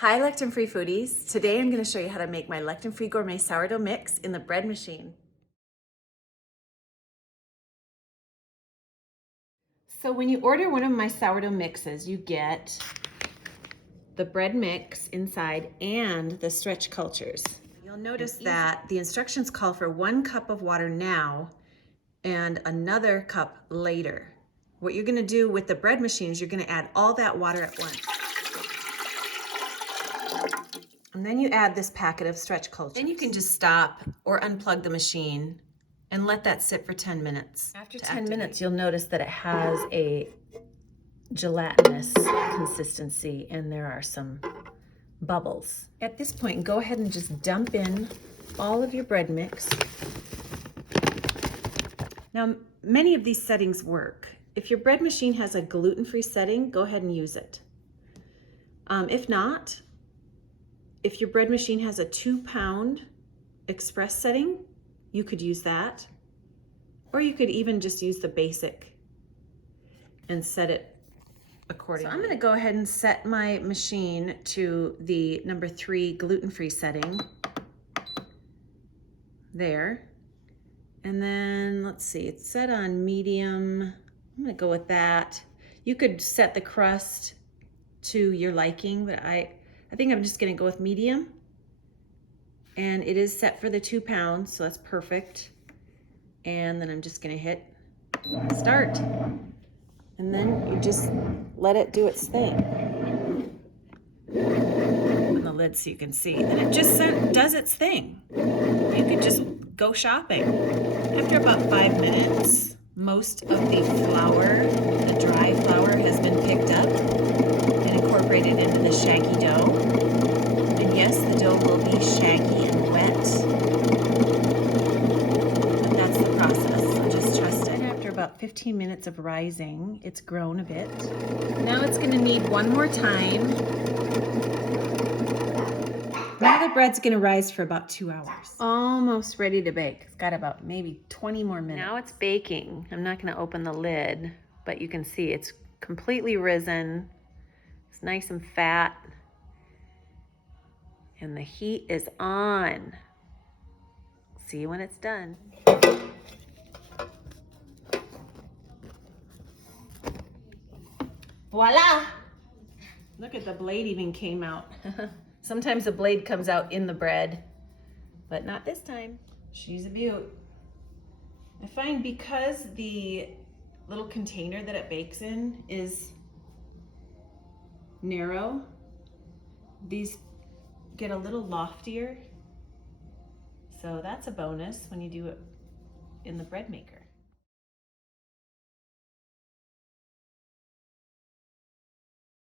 Hi lectin-free foodies. Today I'm going to show you how to make my lectin-free gourmet sourdough mix in the bread machine. So when you order one of my sourdough mixes, you get the bread mix inside and the stretch cultures. You'll notice that the instructions call for 1 cup of water now and another cup later. What you're going to do with the bread machine is you're going to add all that water at once. And then you add this packet of stretch cultures. Then you can just stop or unplug the machine and let that sit for 10 minutes. After 10 minutes, you'll notice that it has a gelatinous consistency and there are some bubbles. At this point, go ahead and just dump in all of your bread mix. Now, many of these settings work. If your bread machine has a gluten-free setting, go ahead and use it. If not, if your bread machine has a 2-pound express setting, you could use that. Or you could even just use the basic and set it accordingly. So I'm going to go ahead and set my machine to the number 3 gluten-free setting. There. And then let's see, it's set on medium. I'm going to go with that. You could set the crust to your liking, but I think I'm just going to go with medium. And it is set for the 2 pounds, so that's perfect. And then I'm just going to hit start. And then you just let it do its thing. Open the lid so you can see. And it just does its thing. You could just go shopping. After about 5 minutes, most of the flour, the dry flour, has been picked up and incorporated into the shaggy dough. And yes, the dough will be shaggy and wet, but that's the process, so just trust it. After about 15 minutes of rising, it's grown a bit. Now it's going to knead one more time. Now the bread's going to rise for about 2 hours. Almost ready to bake. It's got about maybe 20 more minutes. Now it's baking. I'm not going to open the lid, but you can see it's completely risen. It's nice and fat. And the heat is on. See you when it's done. Voila! Look at the blade even came out. Sometimes the blade comes out in the bread, but not this time. She's a beaut. I find because the little container that it bakes in is narrow, these get a little loftier. So that's a bonus when you do it in the bread maker.